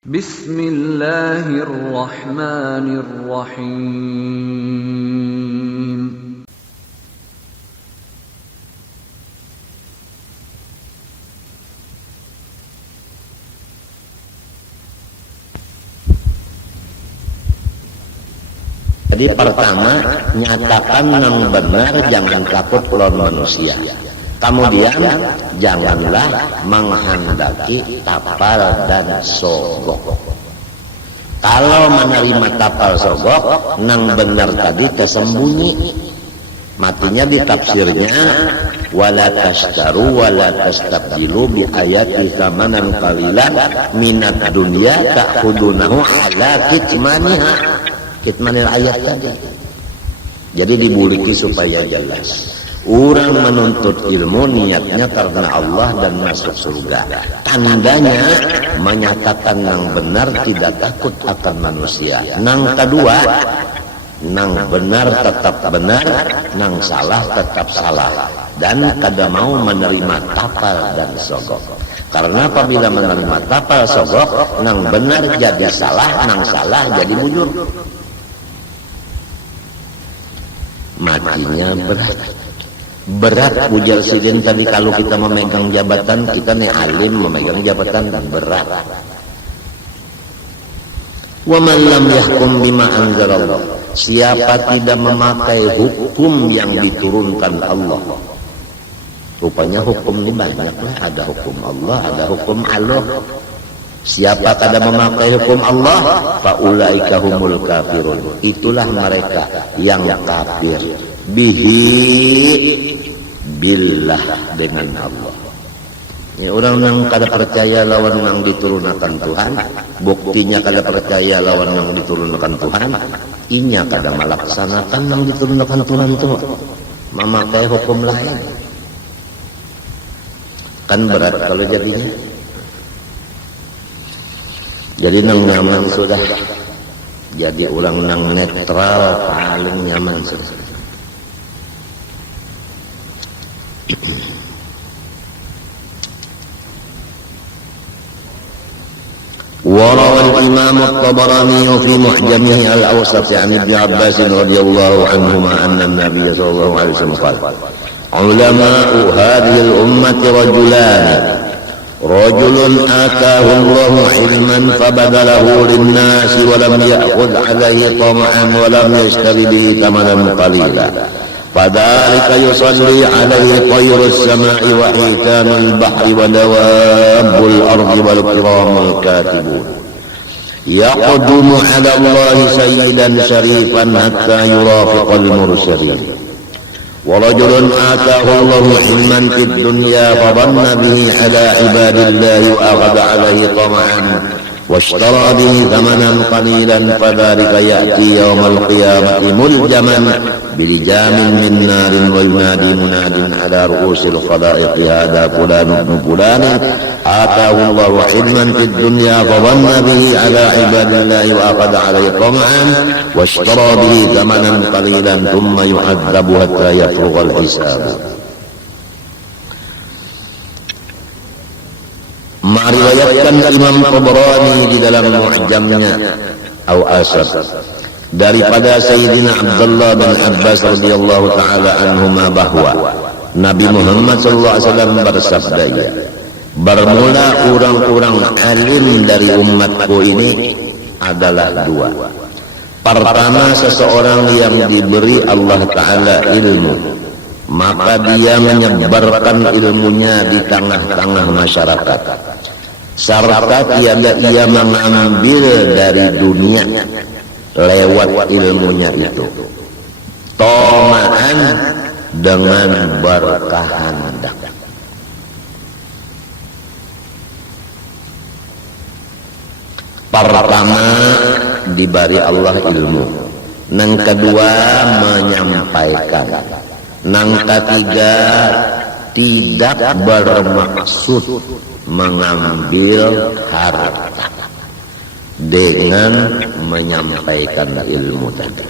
Bismillahirrahmanirrahim. Jadi pertama, nyatakan yang benar, jangan takut lawan manusia. Kemudian janganlah menghendaki tapal dan sogok. Kalau menerima tapal sogok, nang benar tadi tersembunyi. Matinya di tafsirnya, wala tastaru wala tastabdilu bi ayati zamanan qalilan minad dunya ta'khudunahu ala kitmaniha. Kitmanil ayat tadi. Jadi dibuliki supaya jelas. Orang menuntut ilmu niatnya karena Allah dan masuk surga. Tandanya menyatakan yang benar tidak takut akan manusia. Nang kedua, nang benar tetap benar, nang salah tetap salah. Dan kada mau menerima tapal dan sogok. Karena apabila menerima tapal sogok, nang benar jadi salah, nang salah jadi bujur. Matinya berat ujar sidin tadi. Kalau kita memegang jabatan, kita nih alim memegang jabatan dan berat. Wa man lam yahkum bima anzalallah, siapa tidak memakai hukum yang diturunkan Allah. Rupanya hukum ini banyak lah, ada hukum Allah, ada hukum Allah. Siapa kada memakai hukum Allah, faulaika humul kafirun, itulah mereka yang kafir. Bihi, billah, dengan Allah. Ya, orang yang kada percaya lawan yang diturunkan Tuhan, buktinya kada percaya lawan yang diturunkan Tuhan, inya kada melaksanakan yang diturunkan Tuhan itu, memakai hukum lain. Kan berat kalau jadinya. Jadi nang nyaman sudah, jadi orang nang netral paling nyaman sudah. وروى الإمام الطبراني في معجمه الأوسط عن ابن عباس رضي الله عنهما أن النبي صلى الله عليه وسلم قال: علماء هذه الأمة رجلان، رجل آتاه الله علما فبذله للناس ولم يأخذ عليه طمعا ولم يشتر به ثمنا قليلا، فذلك يصلي عليه طير السماء وحيتان البحر ودواب الأرض والكرام الكاتبون، يقدم على الله سيدا شريفا حتى يرافق المرسلين. ورجل آتاه الله علما في الدنيا فظن به على عباد الله وأخذ عليه طمعا واشترى به ثمنا قليلا، فذلك يأتي يوم القيامة ملجما بلجام من نار وينادي مناد على رؤوس الخلائق: هذا فلان ابن فلان آتاه الله علما في الدنيا فظن به على عباد الله وأخذ عليه طمعا واشترى به ثمنا قليلا ثم يعذب حتى يفرغ الحساب. Meriwayatkan Imam Tabrani di dalam Mu'jamnya atau Asar daripada Sayyidina Abdullah bin Abbas radhiyallahu taala anhuma bahwa Nabi Muhammad sallallahu alaihi wasallam bersabda, bermula orang-orang alim dari umatku ini adalah dua. Pertama, seseorang yang diberi Allah taala ilmu, maka dia menyebarkan ilmunya di tengah-tengah masyarakat, serta tiada ia mengambil dari dunia lewat ilmunya itu, tomaan dengan berkah hendak. Pertama, diberi Allah ilmu. Nang kedua, menyampaikan. Nang ketiga, tidak bermaksud mengambil harta dengan menyampaikan ilmu tadi.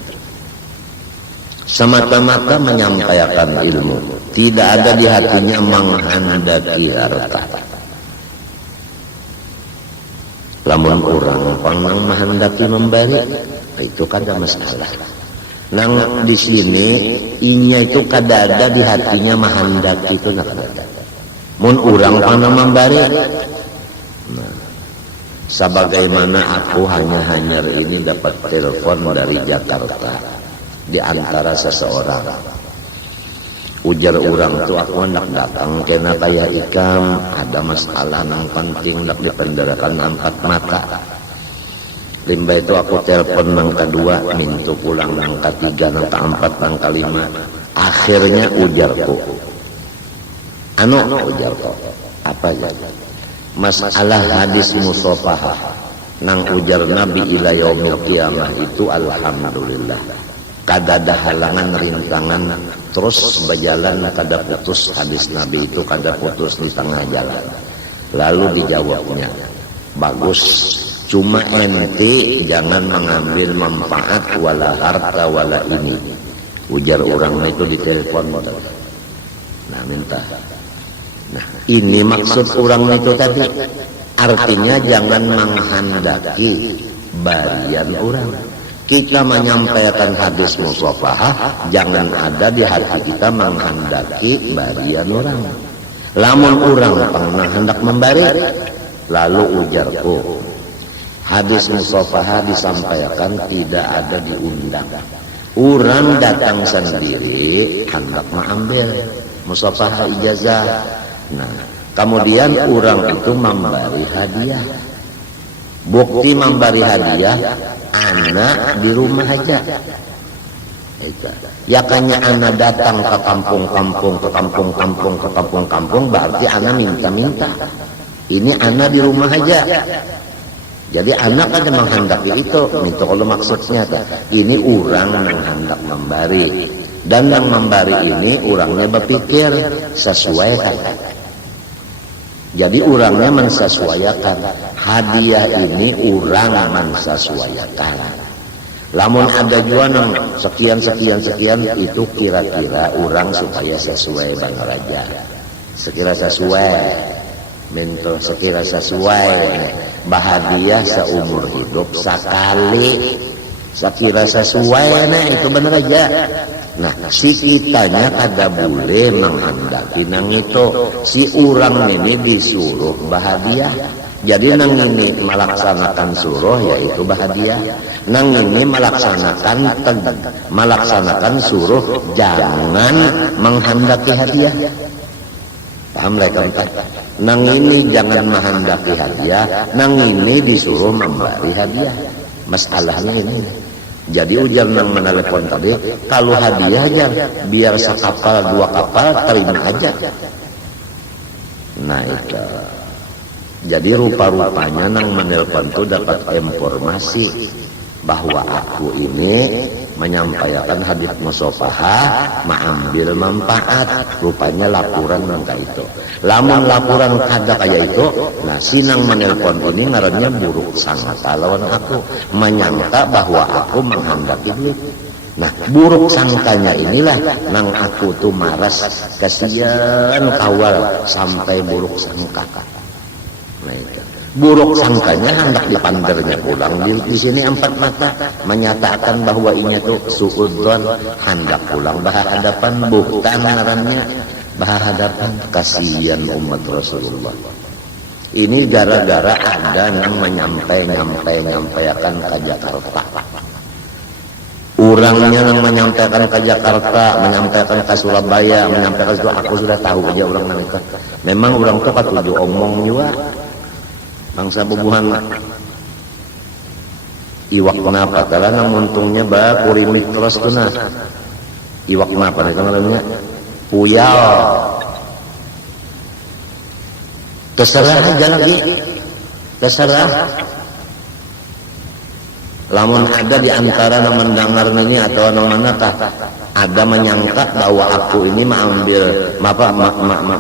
Semata-mata menyampaikan ilmu, tidak ada di hatinya menghendaki harta. lamun urang pang mahendaki membari itu kada masalah. Nang di sini inya itu kada ada di hatinya mahendaki itu nak ada. Mun urang pang membari. Nah, sebagaimana aku hanya ini dapat telepon dari Jakarta di antara seseorang. Ujar orang tu aku hendak datang kena kaya ikam ada masalah nang penting hendak dipenderakan 4 mata. Limba itu aku telepon nang kedua minta pulang nang ketiga nang keempat nang kelima. Akhirnya ujarku ujarku apa ya masalah hadis musafahah nang ujar Nabi ila yaumil qiyamah itu alhamdulillah kada ada halangan rintangan terus berjalan kada putus hadis Nabi itu kada putus di tengah jalan. Lalu dijawabnya bagus, cuma ente jangan mengambil manfaat wala harta wala ini. Ujar orang itu di telepon. Nah minta. Nah ini maksud orang itu tadi. Artinya jangan menghendaki barian orang. Kita menyampaikan hadis musafahah jangan ada di hati kita menghendaki barian orang. Lamun orang pernah hendak membari, lalu ujarku hadis musafahah disampaikan tidak ada diundang. Orang datang sendiri hendak mengambil musafahah ijazah. Nah, kemudian orang itu memberi hadiah. Bukti memberi hadiah anak di rumah aja. Ya kanya anak datang ke kampung berarti anak minta-minta. Ini anak di rumah aja. Jadi anak ada menghendaki itu. Itu kalau maksudnya ini orang menghendak memberi. Dan yang memberi ini orangnya berpikir sesuai kata. Jadi orangnya mensesuaikan hadiah ini orang mensesuaikan. Lamun ada juga nang sekian itu kira-kira orang supaya sesuai bang raja. Sekira sesuai, minta sekira sesuai. Bahagia seumur hidup sekali. Sekira sesuai itu benar aja. Nah, si kitanya kada boleh menghendaki nang itu. Si orang ini disuruh bahagia. Jadi nang ini melaksanakan suruh yaitu bahagia. Nang ini melaksanakan suruh jangan menghendaki hadiah. Paham mereka? Nang ini jangan menghendaki hadiah. Nang ini disuruh memberi hadiah. Masalahnya ini. Jadi ujar nang menelepon tadi, kalau hadiah aja, biar sekapal 2 kapal terima aja. Nah itu. Jadi rupa-rupanya nang menelepon itu dapat informasi bahwa aku ini menyampaikan hadits musafahah, mengambil manfaat. Rupanya laporan nangka itu. Lamun laporan kada kaya itu, nah sinang menelpon ini ngarannya buruk sangka lawan aku, menyangka bahwa aku menghendaki duit. Nah buruk sangkanya inilah nang aku tuh maras, kasihan kawal sampai buruk sangka. Nah itu. Buruk sangkanya hendak dipandernya pulang di sini 4 mata menyatakan bahwa ini tuh suudzon hendak pulang berhadapan bukan ngarannya berhadapan kasihan umat Rasulullah. Ini gara-gara ada yang menyampaikan ke Jakarta. Orangnya yang menyampaikan ke Jakarta, menyampaikan ke Surabaya, menyampaikan itu aku sudah tahu aja orang mereka. Memang orang itu patuju omong juga. Bangsa bubuhan iwak kenapa? Karena untungnya bah kurimik terus tuh nah. Iwak kenapa? Itu namanya puyal. Terserah aja lagi. Terserah. Lamun ada di antara yang mendengar ini atau mana kah ada menyangka bahwa aku ini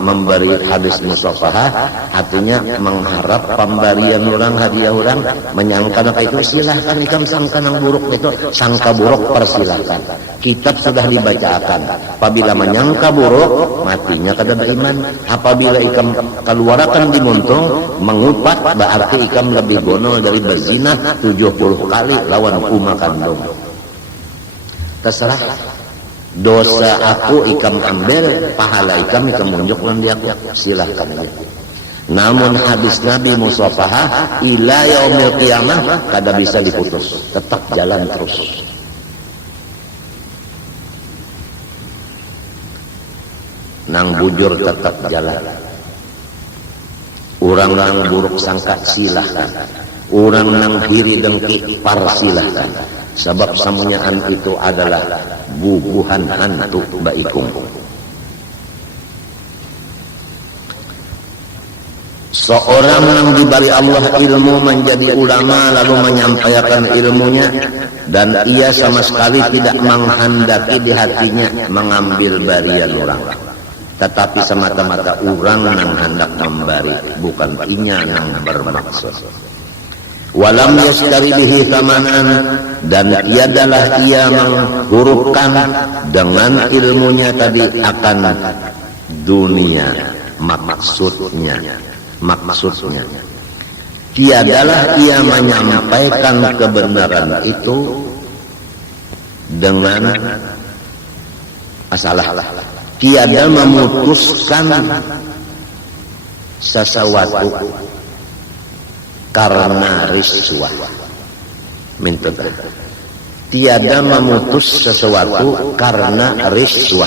memberi hadis musafahah, artinya mengharap pemberian orang, hadiah orang, menyangka itu silahkan ikam sangka nang buruk itu, sangka buruk persilahkan. Kitab sudah dibacakan. Apabila menyangka buruk, matinya kada beriman. Apabila ikam keluarakan di muntung, mengupat berarti ikam lebih gonol dari berzina 70 kali lawan umat kandung. Terserah. Dosa aku ikam ambil, pahala ikam munjuk nanti aku, silahkan aja. Namun hadis Nabi musafahah ila yaumil qiyamah kada bisa diputus, tetap jalan terus. Nang bujur tetap jalan. Orang nang buruk sangka silahkan, orang nang diri dengki silahkan. Sebab samunyaan itu adalah bubuhan hantu baikung. Seorang yang diberi Allah ilmu menjadi ulama lalu menyampaikan ilmunya, dan ia sama sekali tidak menghendaki di hatinya mengambil barian orang, tetapi semata-mata orang yang hendak memberi, bukan inya yang bermaksud. Walam yashtari bihi thamanan, dan tiadalah ia menghurufkan dengan ilmunya tadi akan dunia, maksudnya tiadalah ia menyampaikan kebenaran itu dengan asalah, tiada memutuskan sesuatu karena riswah, minta tiada memutus sesuatu karena riswah,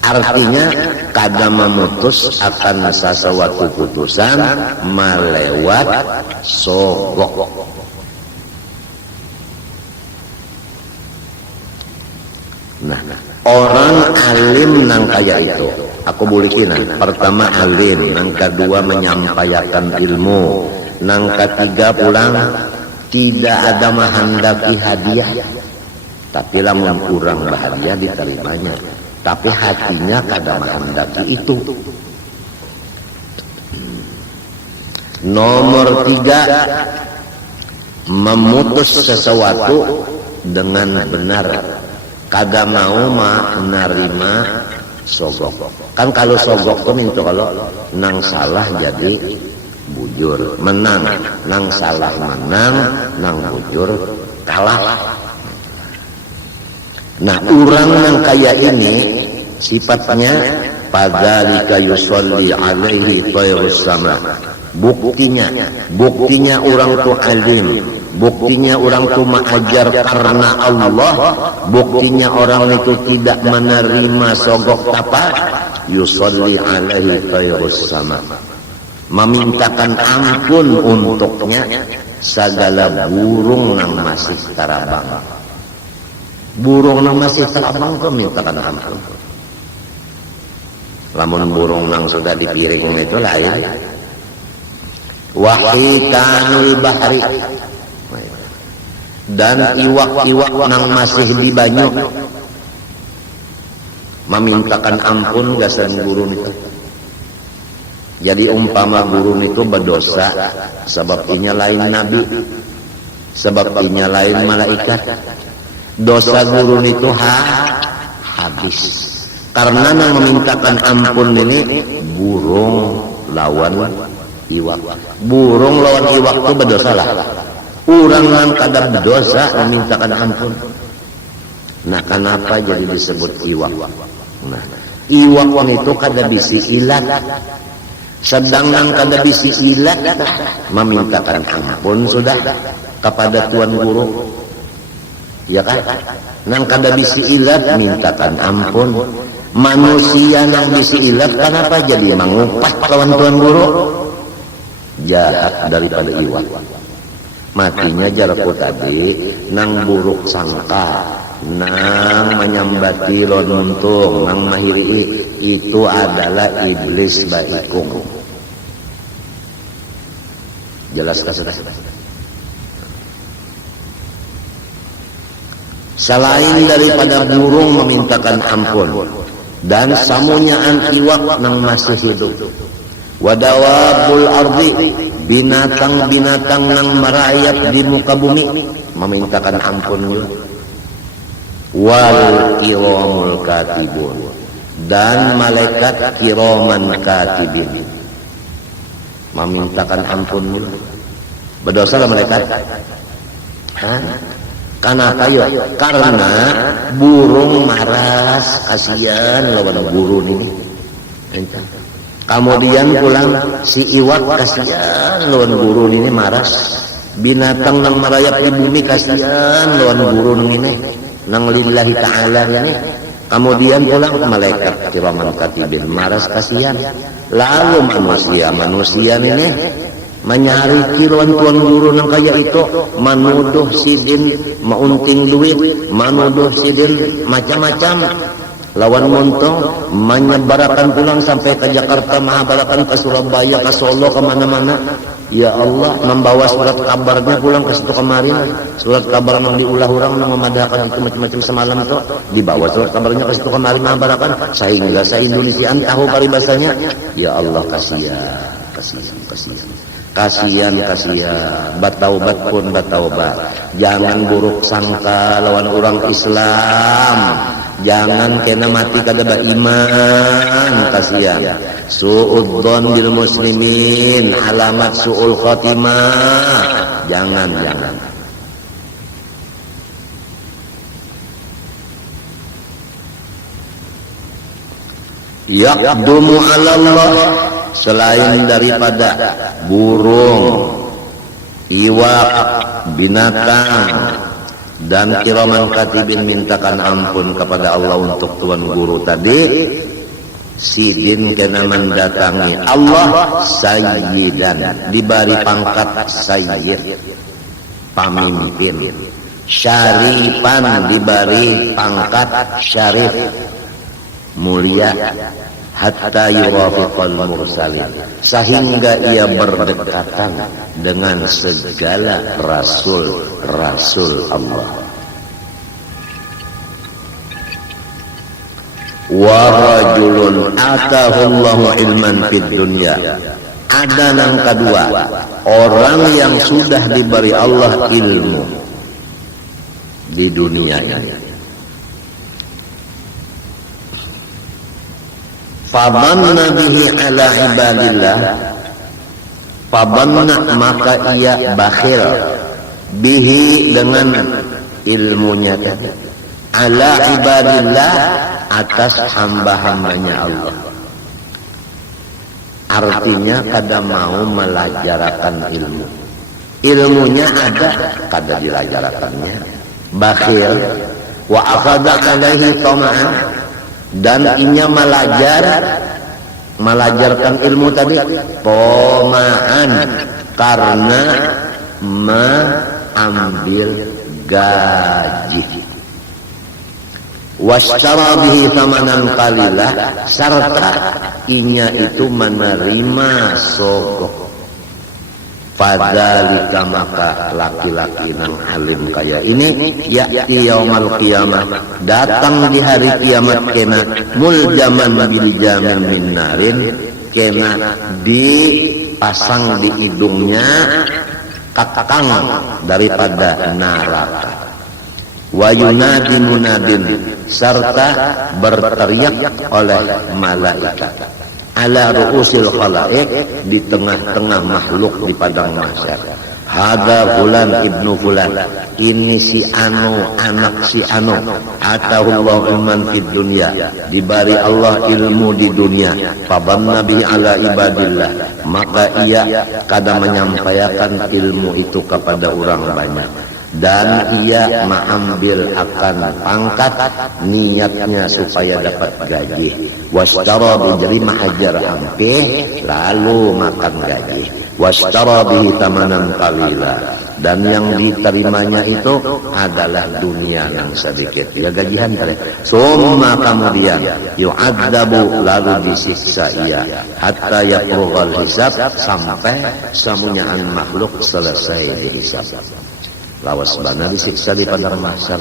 artinya kada memutus akan sesuatu putusan melewat sogok. Nah, orang alim nang kaya itu, aku bulikinan. Pertama alim, nang kedua menyampaikan ilmu, nang ketiga pulang tidak ada menghendaki hadiah, tapi lamun kurang bahagia diterimanya, tapi hatinya kada menghendaki itu. Nomor 3, memutus sesuatu dengan benar, kada mau menerima sogok. Kan kalau sogok kan itu kalau nang salah jadi bujur menang, nang salah menang, nang bujur kalah. Nah, orang yang kaya ini sifatnya padzalika yusolli alaihi tayrus sama. Buktinya orang tu alim, buktinya orang tu mengajar karena Allah, buktinya orang itu tidak menerima sogok tapa, yusolli alaihi tayrus sama, memintakan ampun untuknya segala burung yang masih terabang. Burung yang masih terabang kau mintakan ampun. Lamun burung yang sudah dipiring itu lain. Wahitanul bahri, dan iwak-iwak yang masih di banyu memintakan ampun gasan burung itu. Jadi umpama burung itu berdosa, sebab inya lain nabi, sebab inya lain malaikat, dosa burung itu habis. Karena yang memintakan ampun ini burung lawan iwak. Burung lawan iwak itu berdosa lah. Orang yang kadang berdosa memintakan ampun. Nah, kenapa jadi disebut iwak? Nah, iwak itu kada bisi ilat. Sedang yang kada bisi ilat memintakan ampun sudah kepada Tuan Guru. Ya kan? Nang kada bisi ilat mintakan ampun. Manusia yang bisi ilat kenapa jadi mengupas lawan Tuan Guru? Jahat daripada iwak. Matinya jaraku tadi nang buruk sangka, nang menyambati lonuntung, nang mahiri, itu adalah iblis baikung. Jelas kasih. selain daripada burung memintakan ampun dan samunyaan iwak nang masih hidup, wadawabul ardi, binatang-binatang nang merayap di muka bumi memintakan ampun juga, wal kiramul katibun, dan malaikat kiraman katibin memintakan ampun juga. Berdosa lah malaikat. Kenapa ya? Karena burung maras, kasihan lawan burung ini. Kemudian pulang si iwak, kasihan lawan burung ini maras. Binatang nang merayap di bumi, kasihan lawan burung ini. Nang lillahi ta'ala ini. Kemudian pulang malaikat kiraman katibin maras, kasihan. Lalu manusia ini menyari kiluan tuan guru nang kaya itu, manuduh sidin maunting duit, manuduh sidin macam-macam lawan montong, menyebarakan pulang sampai ke Jakarta, mahabarakan ke Surabaya, ke Solo, kemana-mana. Ya Allah, membawa surat kabarnya pulang ke situ kemarin, surat kabar yang diulah-ulang nang memadahkan itu macam-macam semalam itu, dibawa surat kabarnya ke situ kemarin mahabarakan, sehingga se-Indonesiaan tahu paribasanya. Ya Allah, kasihan, bertaubat pun bertaubat. Jangan buruk sangka lawan orang Islam, jangan kena mati kada beriman, kasihan. Su'udzon bil muslimin, alamat su'ul khotimah. Jangan. Yaqdumu 'ala Allah, selain daripada burung, iwak, binatang dan kiraman katibin mintakan ampun kepada Allah untuk tuan guru tadi, sidin kena mendatangi Allah sayyidan, diberi pangkat sayyid, pamimpin, syarifan, diberi pangkat syarif, mulia, hatta yurafiqal mursalin, sehingga ia berdekatan dengan segala rasul Allah. Wa rajulun atahullahu ilman fid dunya, ada yang kedua, orang yang sudah diberi Allah ilmu di dunia ini. Fabanna bihi ala ibadillah, fabanna, maka ia bakhil, bihi dengan ilmunya tadi, ala ibadillah, atas hamba-hambanya Allah. Artinya kada mau melajarakan ilmu, ilmunya ada kada dilajarakannya, bakhil. Wa akhadha alaihi tama'an, dan inya melajarkan ilmu tadi toma'an, karena mengambil gaji. Washtara bihi thamanan qalilah, serta inya itu menerima sogok. Fadzalika, maka laki-laki nang alim kaya ini, ya'ti yaumal qiyamah, datang di hari kiamat, kena muljaman bil jamin min narin, kena dipasang di hidungnya kakang daripada neraka. Wa yunadi munadin, serta berteriak oleh malaikat, ala ru'usil khalaik, di tengah-tengah makhluk di padang mahsyar. Hada fulan ibnu fulan, ini si anu, anak si anu, atahullahu ilman fid dunya, diberi Allah ilmu di dunia, fabanna bi ala ibadillah, maka ia kada menyampaikan ilmu itu kepada orang banyak, dan ia mengambil akan pangkat, niatnya supaya dapat gaji. Washtara bi, jadi mahajar ampe lalu makan gaji. Washtara bihi tamanan qalila, dan yang diterimanya itu adalah dunia yang sedikit, ya gajian kali. Summa kemudian yu'adzabu, lalu disiksa ia, hatta yaqrughal hisab, sampai semuanyaan makhluk selesai dihisab. Lawas bana disiksa di padang mahsyar.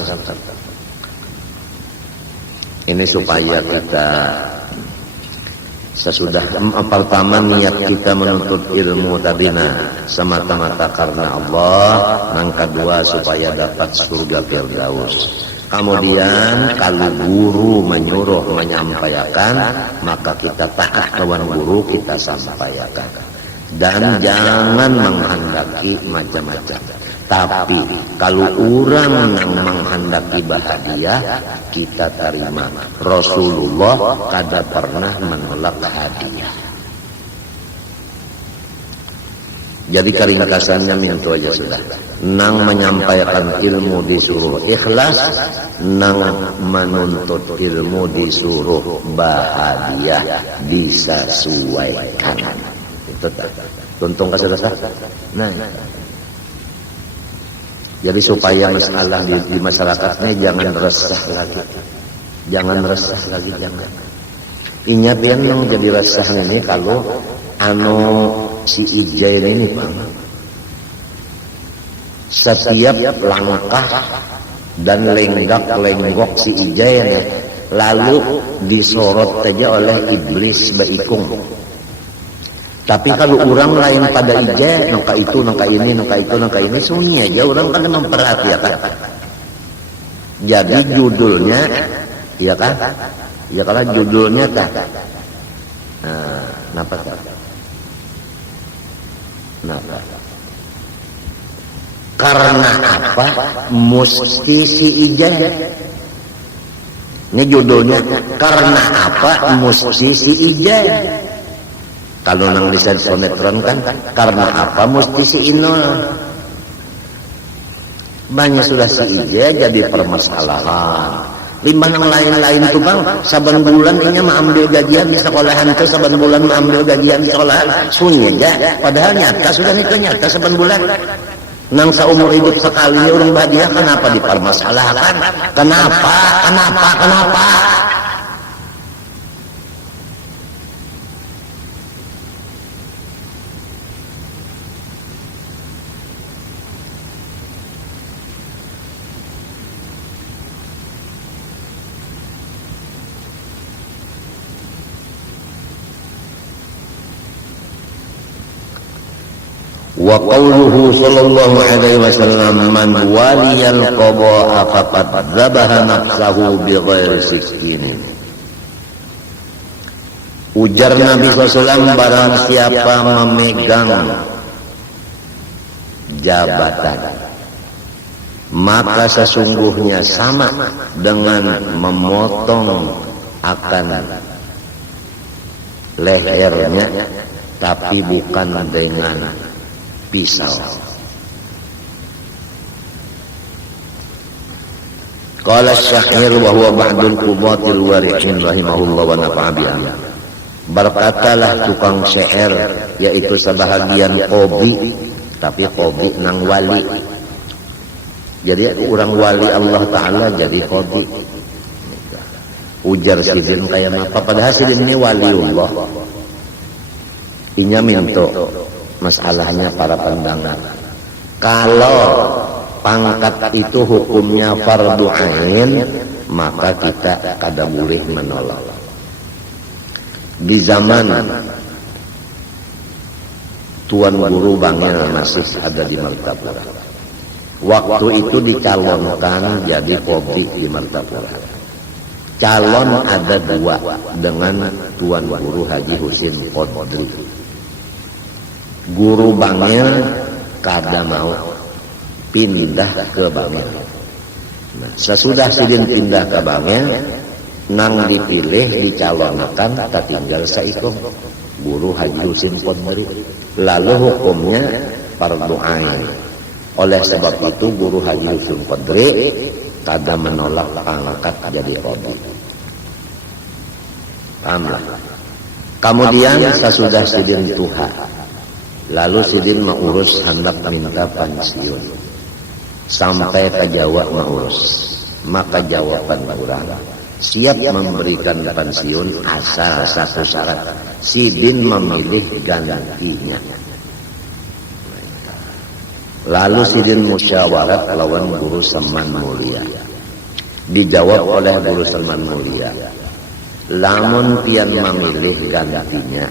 Ini supaya kita sesudah pertama niat kita menuntut ilmu tadi semata-mata karena Allah, yang kedua supaya dapat surga Firdaus. Kemudian kalau guru menyuruh menyampaikan, maka kita taat kawan guru, kita sampaikan. Dan jangan menghendaki macam-macam. Tapi kalau orang yang menghendaki bahagia, kita terima. Rasulullah kada pernah menolak hadiah. Jadi keringkasannya itu aja sudah. Nang menyampaikan ilmu disuruh ikhlas, nang menuntut ilmu disuruh bahagia, disesuaikan. Itu tuntung kasih dasar. Nah. Jadi supaya masalah di masyarakatnya jangan resah lagi. Jangan resah lagi, jangan. Ingat yang jadi resah ini kalau si Ijail ini Pak. Setiap langkah dan lenggak-lenggok si Ijail lalu disorot saja oleh iblis baikung. Tapi kalau orang lain pada ija, nangka itu, nangka ini, nangka itu, nangka ini, sunyi aja orang kan memperhatikan. Jadi judulnya, iya kan? Ya kalau judulnya tak. Kenapa tak? Kenapa? Karena apa? Musti si ija. Ini judulnya. Karena apa? Musti si ija. Kalau nang lisan sonetron kan, karena apa mesti si Inul? Banyak sudah si Ija jadi permasalahan. Limbah yang lain-lain itu bang, saban bulan ini mah ambil gajian di sekolahan itu, saban bulan mah ambil gajian di sekolahan, sunyi aja. Padahal nyata sudah itu nyata saban bulan. Nang seumur hidup sekali orang bahagia, kenapa dipermasalahkan? Kenapa? Wa qawluhu sallallahu alaihi wasallam man waliyal qada'a faqad dzabaha nafsahu bighairi sikkin. Ujar Nabi SAW, barang siapa memegang jabatan maka sesungguhnya sama dengan memotong akan lehernya, tapi bukan dengan pisau. Qala syair wa huwa ba'dul qubatil wari'in rahimahullah wa nafa'a biha. Berkatalah tukang syair, yaitu sebahagian qobi, tapi qobi nang wali. Jadi orang wali Allah Ta'ala jadi qobi. Ujar sidin kayak apa? Padahal sidin ini waliullah. Inya minto masalahnya para pandangan. Kalau pangkat itu hukumnya fardu ain, maka kita kada boleh menolak. Di zaman Tuan Guru Bangil masih ada di Martapura, waktu itu dicalonkan jadi qobi di Martapura. Calon ada dua dengan Tuan Guru Haji Husin Qodri. Guru Bangil kada mau pindah ke Bangil. Nah, sesudah sidin pindah ke Bangil, nang dipilih dicalonkan tinggal saikung Guru Haji Husin Qodri. Lalu hukumnya fardu ain. Oleh sebab itu Guru Haji Husin Qodri kada menolak pangkat jadi qobi. Pahamlah. Kemudian sesudah sidin tuha, lalu sidin mengurus hendak minta pensiun. Sampai ke Jawa mengurus, maka jawaban orang siap memberikan pensiun asal satu syarat, sidin memilih gantinya. Lalu sidin musyawarat lawan Guru Seman Mulia. Dijawab oleh Guru Salman Mulia, lamun pian memilih gantinya,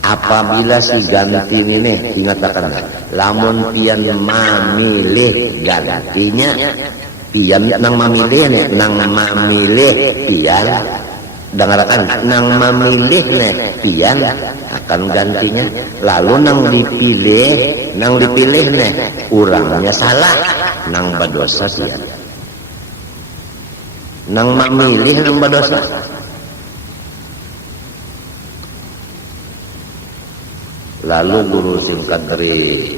apabila si ganti ini ingatakan, lamun pian memilih gantinya, pian nang memilih nih, nang memilih pian, dengarkan, nang memilih nih pian akan gantinya, lalu nang dipilih nih, urangnya salah, nang berdosa pian. Nang memilih nang berdosa. Lalu Guru Simkadri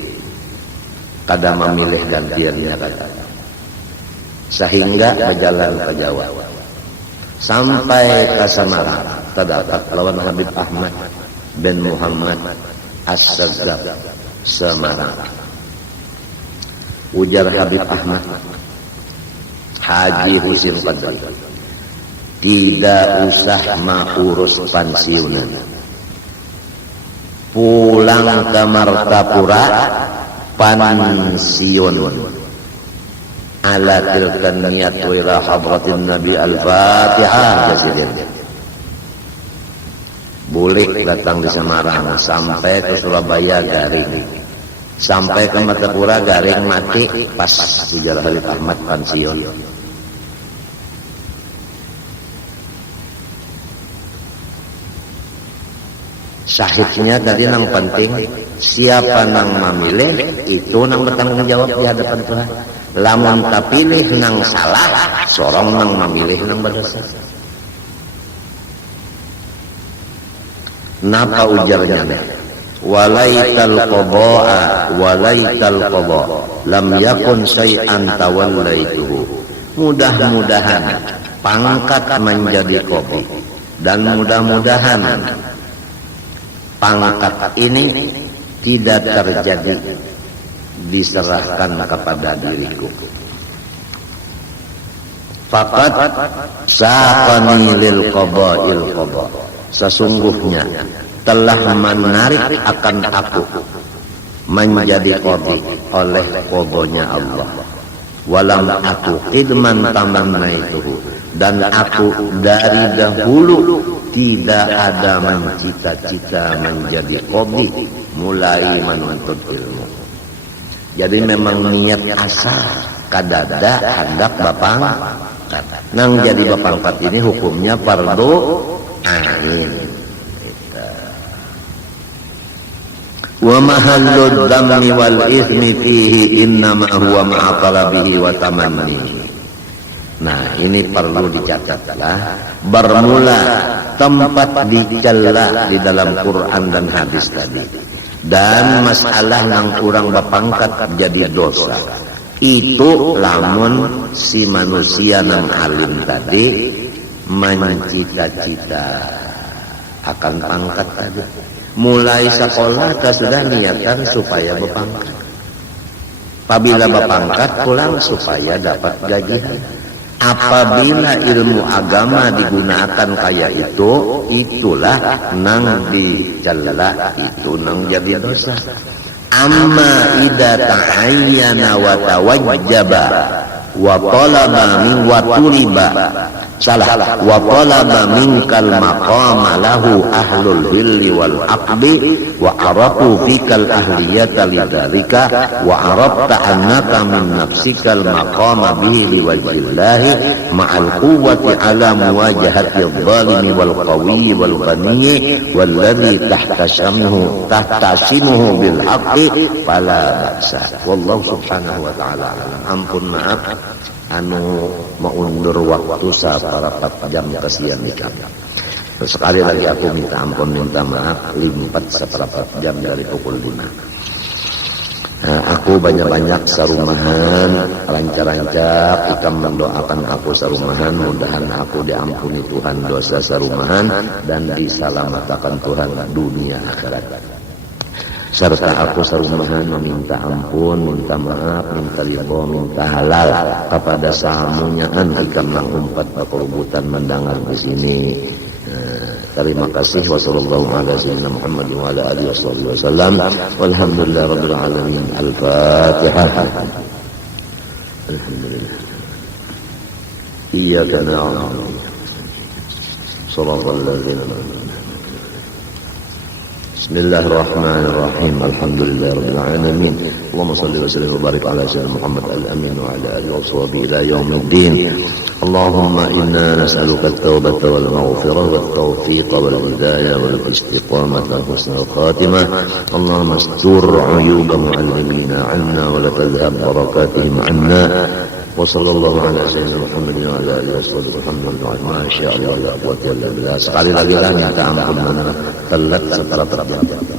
kada memilih gantiannya kata. Sehingga berjalan ke Jawa. Sampai ke Samarang terdapat lawan Habib Ahmad bin Muhammad As-Saggaf Semarang. Ujar Habib Ahmad, Haji Husin Qadri, tidak usah mengurus pensiunan, pulang ke Martapura pensiun ala tilkan niyat wa ila hadratin Nabi Al-Fatihah. Boleh datang di Semarang sampai ke Surabaya garing, sampai ke Martapura garing mati pas sejarah Habib Ahmad pensiun. Syahidnya tadi nang penting, siapa nang memilih itu nang bertanggung jawab di hadapan Tuhan. Lamun tapilih nang salah, sorong nang memilih nang berdosa. Napa ujarnya? Walaital qada lam yakun syai'an tawallaituhu. Mudah-mudahan pangkat menjadi qadhi, dan mudah-mudahan pangkat ini tidak terjadi diserahkan kepada diriku. Faqad saqani lil qada'il qada. Sesungguhnya telah menarik akan aku menjadi qadhi oleh qadanya Allah. Walam aku khidman tamannaituhu, dan aku dari dahulu tidak ada mencita-cita menjadi qadhi mulai menuntut ilmu. Jadi memang niat asal kadada hendak bapangkat. Nang jadi bapangkat ini hukumnya fardu ain. Wa mahallud dhammi wal ithmi fihi innama huwa ma'a talabihi wa tamannihi. Nah, ini perlu dicatatlah. Bermula tempat dicela di dalam Quran dan hadis tadi, dan masalah yang kurang berpangkat jadi dosa, itu lamun si manusia yang alim tadi mencita-cita akan pangkat tadi. Mulai sekolah kita sudah niatkan supaya berpangkat. Apabila berpangkat pulang supaya dapat gajian. Apabila ilmu agama digunakan kayak itu, itulah nang dicela, itu nang jadi dosa. Amma idza ta'ayyana wa tawajjaba wa talaba min wa tuliba salah wa talaba minkal maqama lahu ahlul hilli wal aqdi wa arafu fikal ahliyata lidzalika wa arafta annaka min nafsikal maqama bihi liwajhillahi ma'al quwwati ala muwajahati adh-dhalimi wal qawi wal ghani walladhi tahtasimuhu bil haqqi fala ba'sa. Wallahu subhanahu wa ta'ala alam. Ampun maaf anu mengundur waktu seberapa jam kesian nikah. Sekali lagi aku minta ampun, minta maaf, lipat seberapa jam dari pukul 5. Aku banyak-banyak sarumahan, lancar-lancar, kita mendoakan aku sarumahan, mudahan aku diampuni Tuhan dosa sarumahan dan diselamatkan Tuhan dunia akhirat. Serta aku sarumahan meminta ampun, minta maaf, minta ridho, minta halal kepada samunyaan hikam lang umpat kerubutan mendengar di sini. Terima kasih. Wassallallahu ala sayyidina Muhammad wa ala alihi wasallam. Walhamdulillah rabbil alamin. Al-Fatihah. Alhamdulillah. إياك نعبد صراط الذين أنعمت. بسم الله الرحمن الرحيم. الحمد لله رب العالمين. اللهم صل وسلم وبارك على سيدنا محمد الأمين وعلى آله وصحبه إلى يوم الدين. اللهم إنا نسألك التوبة والمغفرة والتوفيق والهداية والاستقامة وحسن الخاتمة. اللهم استر عيوب معلمينا عنا ولا تذهب بركاتهم عنا. وصلى الله على sayyidina Muhammad wa ala alihi wasallam. Masya Allah, la quwwata illa billah. Sekali lagi lah minta ampun mana telat setelah terjadi.